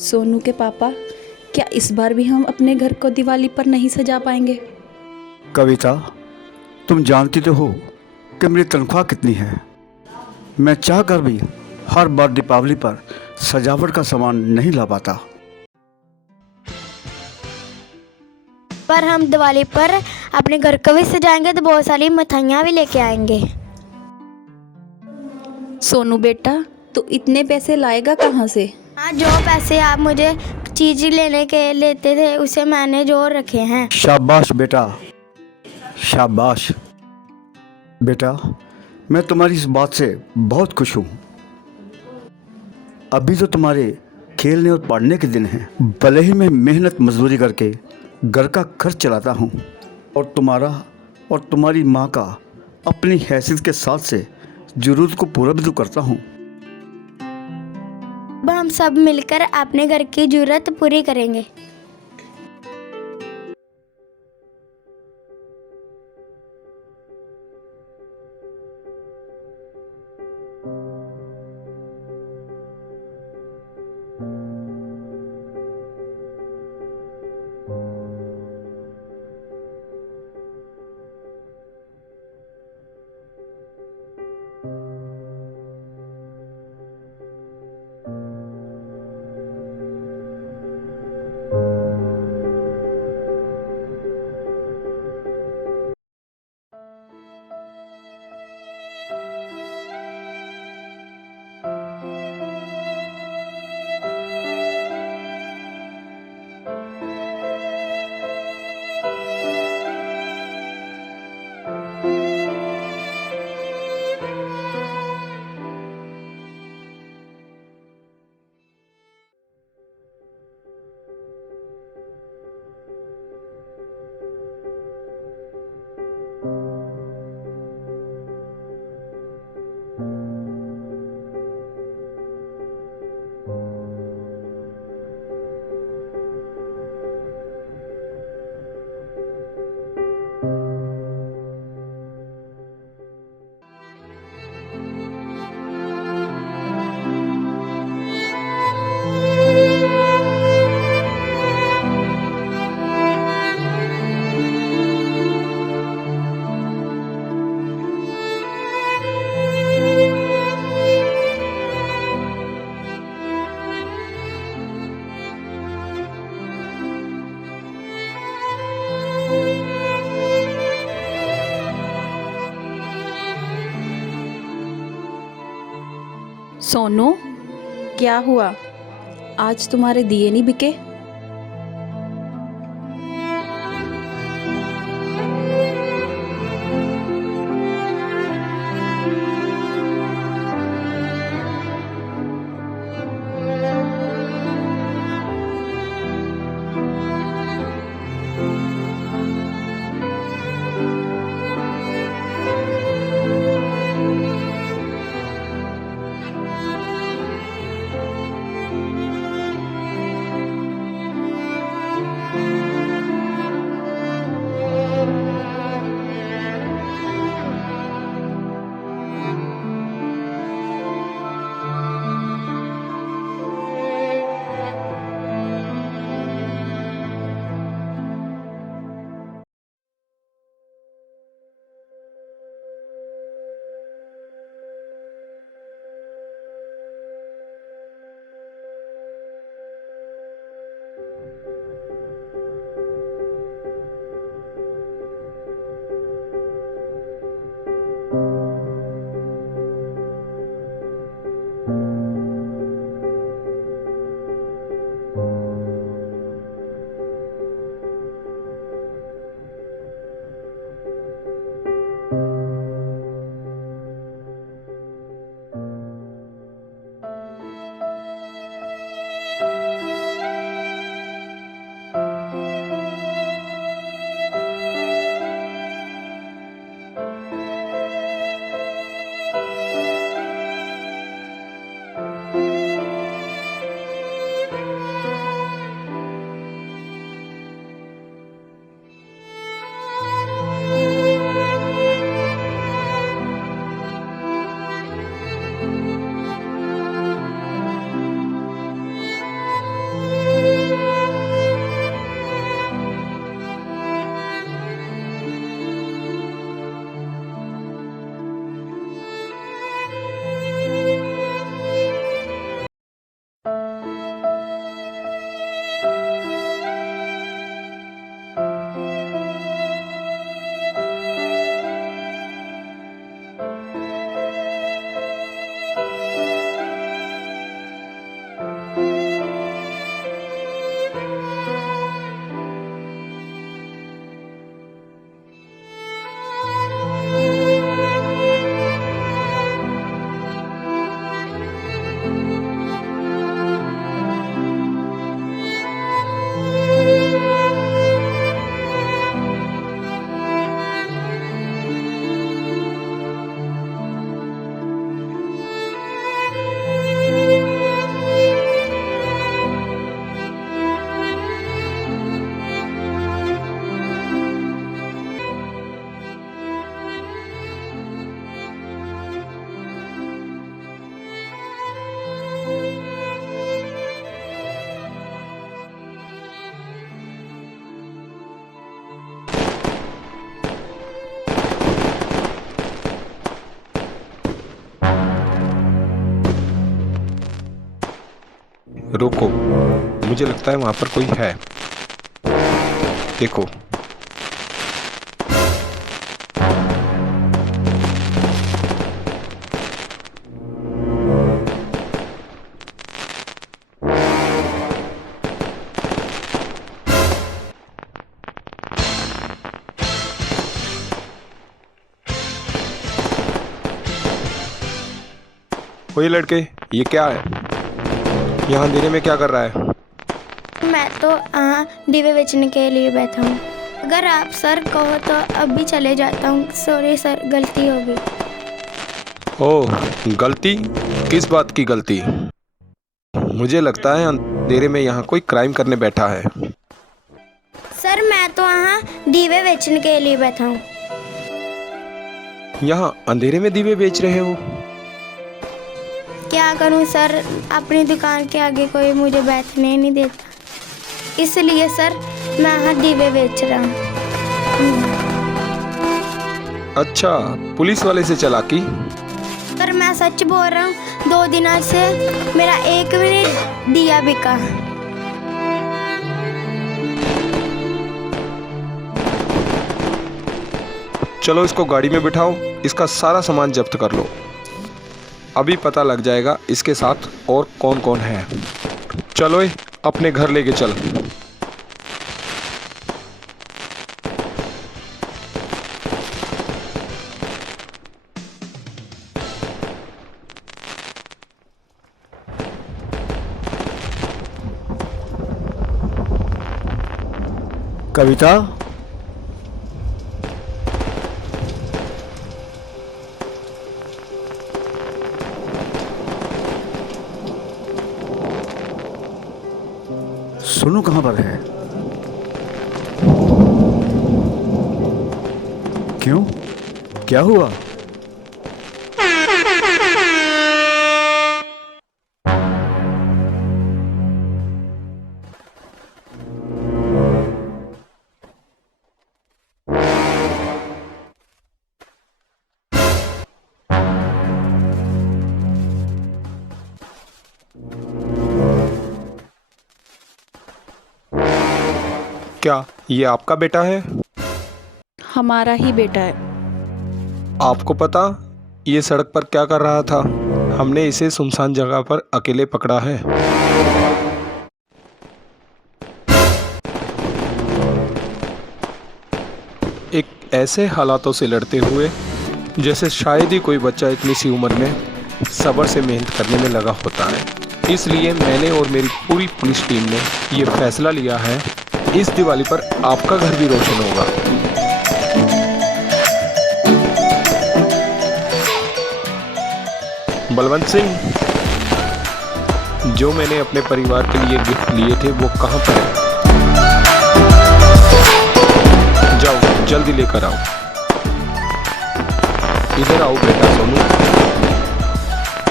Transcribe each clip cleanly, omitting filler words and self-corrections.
सोनू के पापा, क्या इस बार भी हम अपने घर को दिवाली पर नहीं सजा पाएंगे? कविता, तुम जानती तो हो कि मेरी तनख्वाह कितनी है। मैं चाह कर भी हर बार दीपावली पर सजावट का सामान नहीं ला पाता। पर हम दिवाली पर अपने घर को भी सजाएंगे तो बहुत सारी मिठाइयाँ भी लेके आएंगे। सोनू बेटा, तू इतने पैसे लाएगा कहाँ से? हाँ, जो पैसे आप मुझे चीज़ लेने के लेते थे उसे मैंने जोड़ रखे हैं। शाबाश बेटा, शाबाश बेटा। मैं तुम्हारी इस बात से बहुत खुश हूँ। अभी तो तुम्हारे खेलने और पढ़ने के दिन हैं। भले ही मैं मेहनत मजदूरी करके घर का खर्च चलाता हूँ और तुम्हारा और तुम्हारी माँ का अपनी हैसियत के साथ से ज़रूरत को पूरा भी तो करता हूँ। अब हम सब मिलकर अपने घर की जरूरत पूरी करेंगे। सोनू, क्या हुआ? आज तुम्हारे दिए नहीं बिके? रुको, मुझे लगता है वहां पर कोई है। देखो, ओए लड़के, ये क्या है? यहाँ अंधेरे में क्या कर रहा है? मैं तो दीवे बेचने के लिए बैठा हूँ। अगर आप सर कहो तो अब भी चले जाता हूँ। सॉरी सर, गलती हो गई। ओह, गलती? किस बात की गलती? मुझे लगता है अंधेरे में यहाँ कोई क्राइम करने बैठा है। सर मैं तो दीवे बेचने के लिए बैठा हूँ। यहाँ अंधेरे में दीवे बेच रहे हो? क्या करूँ सर, अपनी दुकान के आगे कोई मुझे बैठने नहीं देता, इसलिए सर मैं दीवे बेच रहा हूँ। अच्छा, पुलिस वाले से चालाकी? सर मैं सच बोल रहा हूँ, 2 दिनों से मेरा एक भी दिया बिका। चलो इसको गाड़ी में बिठाओ, इसका सारा सामान जब्त कर लो। अभी पता लग जाएगा इसके साथ और कौन कौन है। चलो अपने घर लेके चल। कविता, सोनू कहाँ पर है? क्यों, क्या हुआ? क्या ये आपका बेटा है? हमारा ही बेटा है। आपको पता ये सड़क पर क्या कर रहा था? हमने इसे सुनसान जगह पर अकेले पकड़ा है। एक ऐसे हालातों से लड़ते हुए जैसे शायद ही कोई बच्चा इतनी सी उम्र में सब्र से मेहनत करने में लगा होता है। इसलिए मैंने और मेरी पूरी पुलिस टीम ने ये फैसला लिया है, इस दिवाली पर आपका घर भी रोशन होगा। बलवंत सिंह, जो मैंने अपने परिवार के लिए गिफ्ट लिए थे वो कहाँ पर है? जाओ जल्दी लेकर आओ। इधर आओ बेटा सोनू।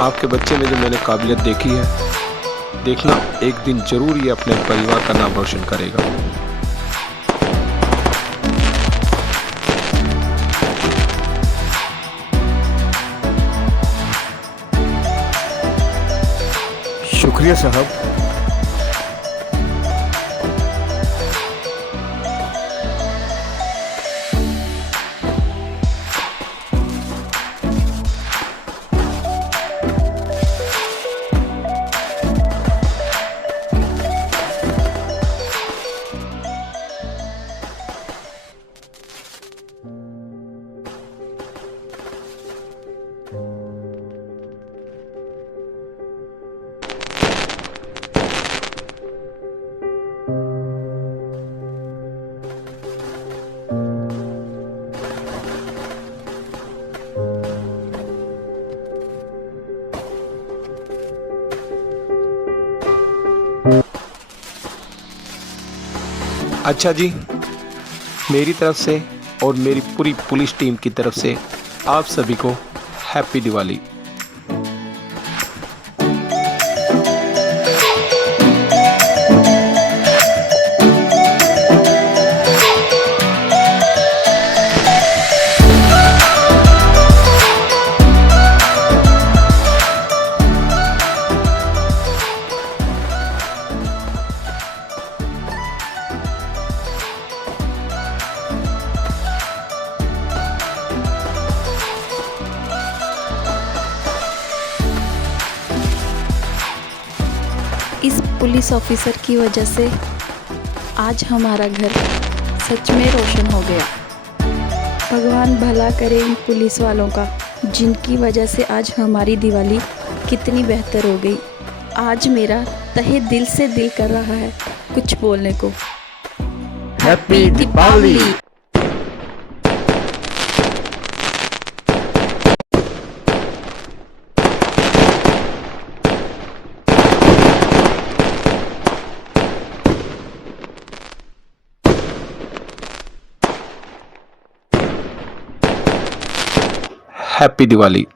आपके बच्चे में जो मैंने काबिलियत देखी है, देखना एक दिन जरूर ये अपने परिवार का नाम रोशन करेगा। शुक्रिया साहब। अच्छा जी, मेरी तरफ से और मेरी पूरी पुलिस टीम की तरफ से आप सभी को हैप्पी दिवाली। इस पुलिस ऑफिसर की वजह से आज हमारा घर सच में रोशन हो गया। भगवान भला करे इन पुलिस वालों का, जिनकी वजह से आज हमारी दिवाली कितनी बेहतर हो गई। आज मेरा तहे दिल से दिल कर रहा है कुछ बोलने को। हैप्पी दीपावली। हैप्पी दिवाली।